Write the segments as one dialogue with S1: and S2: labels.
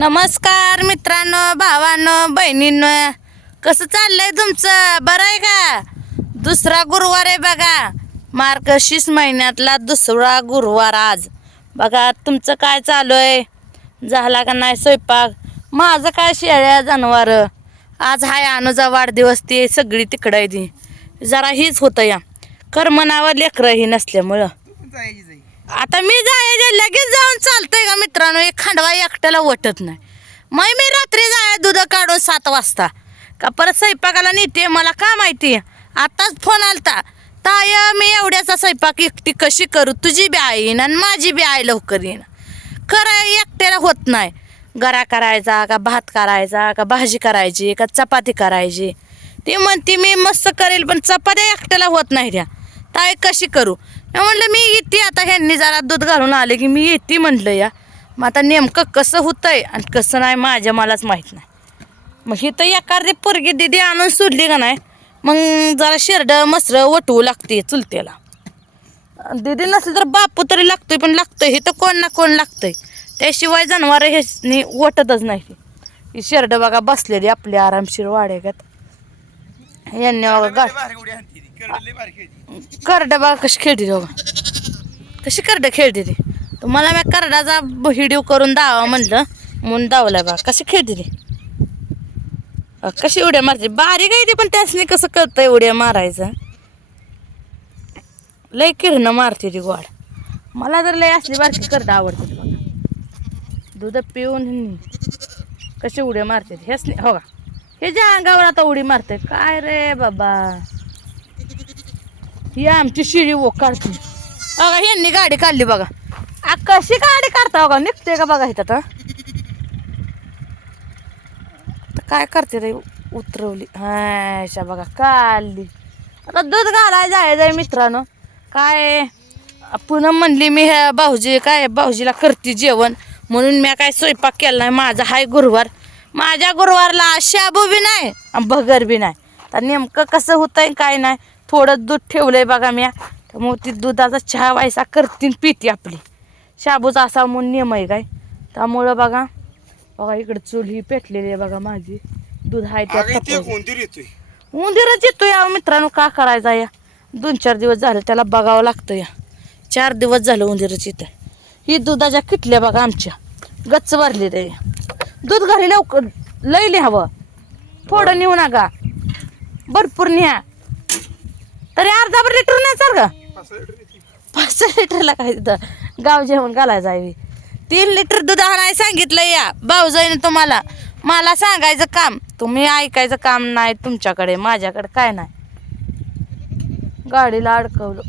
S1: नमस्कार मित्रांनो भावांनो बहिणींनो. कसं चाललंय तुमचं? बरं आहे का? दुसरा गुरुवार आहे बघा. मार्गशीर्ष महिन्यातला दुसरा गुरुवार आज. बघा तुमचं काय चालू आहे? झाला का नाही स्वयंपाक? माझं काय शेळ्या जनावर. आज हाय अनुजा वाढदिवस ती सगळी तिकडं आहे ती. जरा हीच होतं या. कर्मनावर लेकरं ही नसल्यामुळं. आता मी जायचे लगेच जाऊन चालतंय का मित्रांनो? एक खांडवा एकट्याला वटत नाही. मग मी रात्री जाय दूध काढून सात वाजता. का परत स्वयंपाकाला नेते मला का माहिती आताच फोन आलता. ताय मी एवढ्याचा स्वयंपाक एकटी कशी करू? तुझी बी आई येईन आणि माझी बी आई लवकर येईन. खरं एकट्याला होत नाही. गरा करायचा का भात करायचा का भाजी करायची का चपाती करायची? ती म्हणते मी मस्त करेल पण चपात्या एकट्याला होत नाही द्या ताई कशी करू? म्हणलं मी येते आता. ह्यांनी जरा दूध घालून आले की मी येते म्हटलं या. मग आता नेमकं कसं होतंय आणि कसं नाही माझ्या मलाच माहीत नाही. मग ही तर एखादी पोरगी दिदी आणून सोडली का नाही मग जरा शेरडं मसरं वटवू लागते चुलतेला दिदी नसली तर बापू तरी लागतोय पण लागतोय. हे तर कोण ना कोण लागतंय. त्याशिवाय जनावर हे वटतच नाही. ही शेरड बघा बसलेली आपल्या आरामशीर वाड्यात यांनी बघा गा
S2: खेळती
S1: करडा बा कशी खेळते ती कशी करडं खेळते ती. तुम्हाला मी करडाचा व्हिडिओ करून दावा म्हणलं म्हणून दावलाय बा कशी खेळते ती. कशी उड्या मारते. बारीक आहे ती पण त्यासनी कसं कळतंय उड्या मारायचं. लय किरणं मारते ती गोड. मला तर लय असली बारकी करडं आवडते बघा. दूध पिऊन कशी उड्या मारते हेच हो का? हे ज्या अंगावर आता उडी मारते. काय रे बाबा? ही आमची शिडी वो काढते बघा ह्यांनी गाडी काढली बघा. आ, कशी गाडी काढता बघा निघते का बघा इथं आता काय करते रे उतरवली. हा अशा बघा काढली. आता दूध घालाय जायचं मित्रांनो. काय पुन्हा म्हणली मी ह्या भाऊजी काय भाऊजीला करते जेवण? म्हणून मी काय स्वयंपाक केला नाही. माझा हाय गुरुवार. माझ्या गुरुवारला शाबू बी नाही भगर बी नाही. तर नेमकं कसं होतंय काय नाही. थोडं दूध ठेवलंय बघा मी त्यामुळे ती दुधाचा चहा व्हायचा करतीन पिती आपली. शाबूचा असा म्हणून नियम आहे काय? त्यामुळं बघा बघा इकडे चूल ही पेटलेली आहे बघा माझी. दूध आहे त्यात
S2: येतोय.
S1: उंदीरच येतो या मित्रांनो का करायचा या? दोन चार दिवस झाले त्याला बघावं लागतं या. चार दिवस झालं उंदीरच इथं. ही दुधाच्या किटल्या बघा आमच्या. गच्च भरली ते दूध घाली लवकर लई लिहावं थोडं नेऊ नका. भरपूर न्या. तरी अर्धा भर लिटर नाही सर का? पाच सहा लिटरला काय तिथं? गाव जेवण घालायचं आहे तीन लिटर दूध आणाय सांगितलं या. भाऊजाईनं तुम्हाला. मला सांगायचं काम. तुम्ही ऐकायचं काम नाही तुमच्याकडे. माझ्याकडे काय नाही. गाडीला अडकवलं.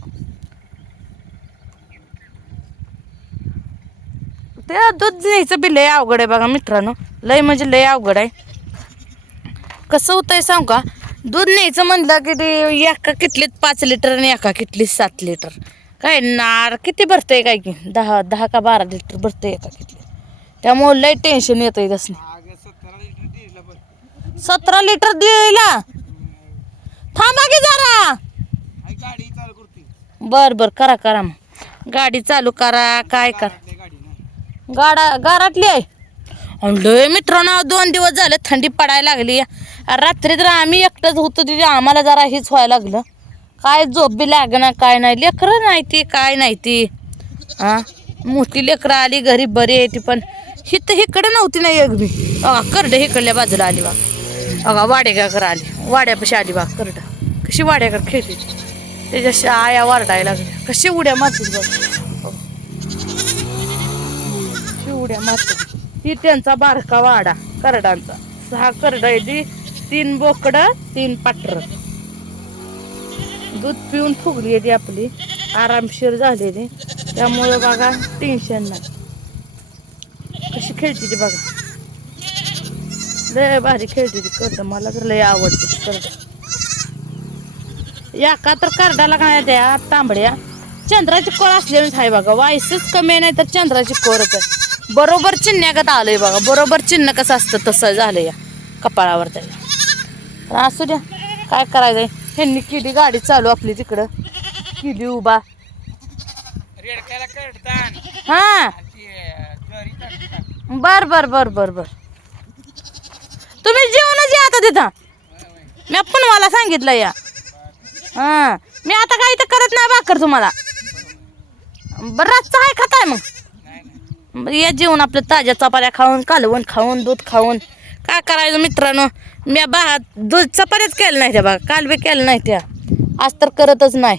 S1: ते दूध न्यायचं बी लय अवघड आहे बघा मित्रांनो. लय म्हणजे लय अवघड आहे. कसं होतंय सांगू का? दूध न्यायचं म्हणलं की ते एका किटलीत पाच लिटर आणि एका किटलीत सात लिटर. काय नार किती भरतंय काय की? दहा दहा का बारा लिटर भरतंय एका किटलीत. त्यामुळे लय टेन्शन येतंय तसं
S2: सतरा लिटर दिलं बरं
S1: सतरा लिटर दिला थांबा की जरा. बर बर करा करा मग. गाडी चालू करा काय करा.
S2: गाडा
S1: गाराटली आहे? लय मित्रांनो दोन दिवस झाले थंडी पडायला लागली. रात्री तर आम्ही एकटंच होतो तिथे आम्हाला जरा हेच व्हायला लागलं. काय झोप बी लागणार काय नाही. लेकरं नाही ती काय नाही ती. हा मोठी लेकरं आली घरी बरी आहे ती पण ही तर इकडं नव्हती नाही अग मी अगा करडं इकडल्या बाजूला आली बा. अगा वाडेगाकर आली. वाड्यापाशी आली बा करड. कशी वाड्याकर खेळली त्याच्याशी आया वारडायला लागल्या. कशी उड्या मारतील बघ. शिवड्या मारतील ही त्यांचा बारका वाडा करडांचा. सहा करड आहे ती. तीन बोकड तीन पाटर. दूध पिऊन फुगली आहे ती आपली. आरामशीर झालेली त्यामुळे बघा टेन्शन नाही. कशी खेळते ती बघा. लय भारी खेळते ती करड. मला तर लय आवडते ती करड. या का तर करडाला काय द्या तांबड्या. चंद्राची कोर असलेलीच आहे बघा. वायसच कमी नाही तर चंद्राची कोरच आहे. बरोबर चिन्ह्यागत आलंय बघा. बरोबर चिन्ह कसं असतं तसं झालं या कपाळावर त्याला. तर असू द्या. काय करायचंय? ह्यांनी केली गाडी चालू आपली तिकडं. केली उभा. हा. बर बर बर बर बर. तुम्ही जेवणच या आता तिथं. मी पण मला सांगितलं या. हा. मी आता काही तर करत नाही भाकर तुम्हाला. बरं रातचं आहे खाताय मग? या जेवण आपलं ताज्या चपात्या खाऊन कालवण खाऊन दूध खाऊन. काय करायचं मित्रांनो? मी बा दूध चपात्याच केलं नाही त्या बा काल बी केलं नाही त्या आज तर करतच नाही.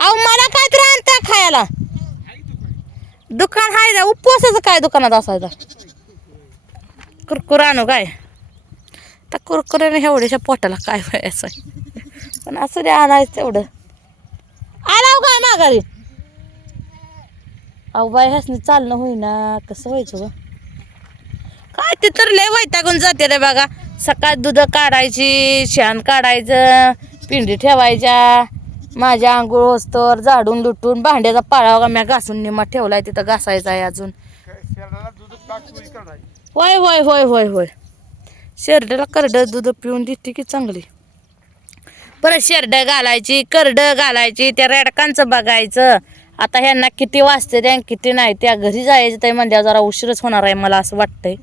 S1: अहो मला काय तरी आणता खायला. दुकान आहे ना उपवासाचं काय दुकानात असायचं? कुरकुर आणू काय? तर कुरकुऱ्याने एवढ्याशा पोटाला काय व्हायचं? आहे पण असं रे आणायचं तेवढं. आला हो काय माघारी? अहो बाय ह्यासनी चालणं होईना. कसं व्हायचं ग? काय ते तर लय वैतागून जाते रे बघा. सकाळ दूध काढायची शेण काढायचं पिंडी ठेवायच्या. माझ्या आंघोळ होस्तर झाडून लुटून भांड्याचा पाळा म्या घासून निमा ठेवलाय तिथं घासायचा आहे अजून. होय होय होय होय होय. शेरड्याला करडं दूध पिऊन देते की चांगली. परत शेरडं घालायची करडं घालायची त्या रेडकांचं बघायचं. आता ह्यांना किती वाजते त्या किती नाही त्या घरी जायचं ते म्हणजे जरा उशीरच होणार आहे मला असं वाटतंय.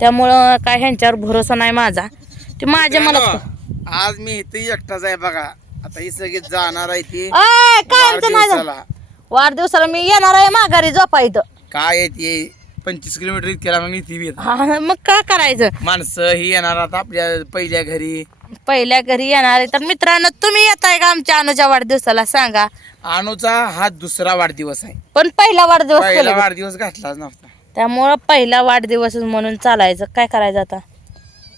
S1: त्यामुळं काय ह्यांच्यावर भरोसा नाही माझा. ते माझ्या मला
S2: मित्रांनो, आज मी इथे एकटाच आहे बघा. आता ही सगळी जाणार आहे ती
S1: आय काय आमचं नाही झालं.
S2: वाढदिवसाला.
S1: वाढदिवसाला मी येणार आहे माघारी झोपा इथं.
S2: काय आहे ते? पंचवीस किलोमीटर इतक्या लांब ती येत.
S1: हा मग काय करायचं?
S2: माणसं ही येणार आता आपल्या पहिल्या घरी.
S1: पहिल्या घरी येणार आहे. तर मित्रांनो तुम्ही येताय का आमच्या अनुच्या वाढदिवसाला? सांगा.
S2: अनुचा हा दुसरा वाढदिवस आहे.
S1: पण पहिला वाढदिवस
S2: पहिला
S1: केला
S2: वाढदिवस घातलाच नव्हता.
S1: त्यामुळं पहिला वाढदिवस म्हणून चालायचं. काय करायचं आता?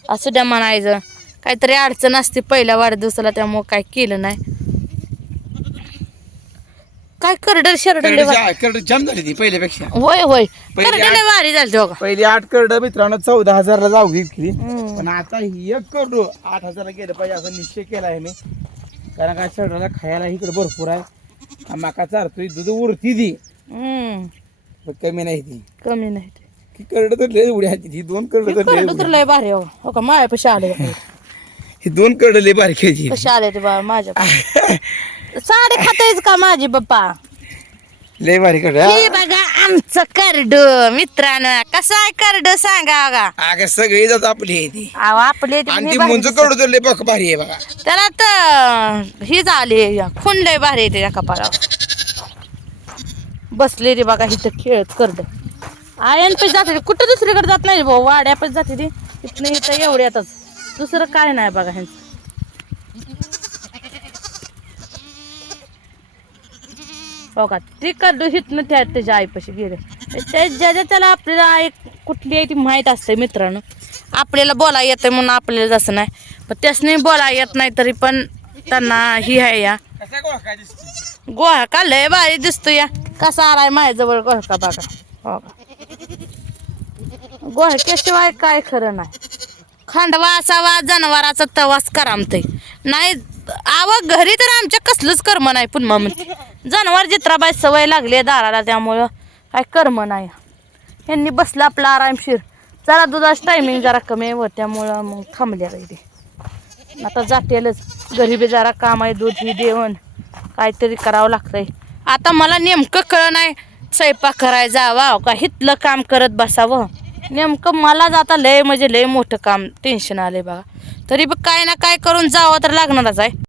S1: असू द्या म्हणायचं. काहीतरी अडचण असते पहिल्या वाढदिवसाला त्यामुळं काय केलं नाही. काय करडर शरडले
S2: करडे करडे जाम झाली ती पहिल्यापेक्षा.
S1: होय होय.
S2: पहिली
S1: करडले भारी झालं बघा
S2: पहिली आठ करड मित्रांनो चौदा हजारला जाऊ घेतली.
S1: हम्म.
S2: पण आता ही एक करडू आठ हजारला गेलं पाहिजे असं निश्चय केला आहे मी. कारण काय शरीराला खायला इकडे भरपूर आहे. माका चारतोय दूध उरती ती पण कमी नाही ती.
S1: कमी नाही ते.
S2: ही करड तर लय उडी आहे ही दोन करड तर लय
S1: करडं तर लय भारी हो. हो का? माझ्या पैसे आले
S2: ही दोन करड लय बारकी आहे ती.
S1: कसे आले ते बा? माझ्या साडे खातायच का माझी बाप्पा?
S2: लय बारीक करड.
S1: हे बघा आमचं करड. मित्रांनो कसं आहे करड सांगा बघा.
S2: अगं सगळी जात आपली आहे ती.
S1: अहो, आपले ते.
S2: आणि
S1: लय
S2: ती
S1: भारी
S2: मुंज. करड तर लय बघ भारी आहे बघा.
S1: त्याला तर ही झाली खून लय भारी येते त्या कपाळावर बसले रे बघा इथं खेळत करड. आयन पण जाते ती. कुठं दुसरीकडे जात नाही भाऊ. वाड्या पण जाते ती. इथनं इथं एवढ्यातच दुसरं काय नाही बघा ह्यांचं. हो का ती करडू हितनं त्या त्याच्या आईपाशी गेले. त्या ज्याच्या त्याला आपल्याला आई कुठली आहे ती माहीत असते मित्रांनो. आपल्याला बोला येतं म्हणून आपल्याला जसं नाही. पण त्यासनी बोला येत नाही तरी पण त्यांना ही आहे या. गोहा का लय भारी दिसतो या. कसा आलाय माझ्याजवळ गोहा बघा. हो का? गोहक्याशिवाय काय खरं नाही. खांडवा असावा जनावराचा तवास करामतय. नाही आवा घरी तर आमच्या कसलंच कर्म नाही पुन्हा म्हणते जनावर जित्राबाई सवय लागली दाराला त्यामुळं. काय कर्म नाही. यांनी बसलं आपला आरामशीर जरा दुधाच टायमिंग जरा कमी आहे व त्यामुळं मग थांबल्या पाहिजे आता जातेलच. घरी बी जरा काम आहे दूध ही देवण काहीतरी करावं लागतंय. आता मला नेमकं कळ नाही. स्वयंपाक करायला जावा का हितलं काम करत बसावं. नेमकं मला जाता लय म्हणजे लय मोठं काम टेन्शन आलंय बघा. तरी बी काय ना काय करून जावं तर लागणारच आहे.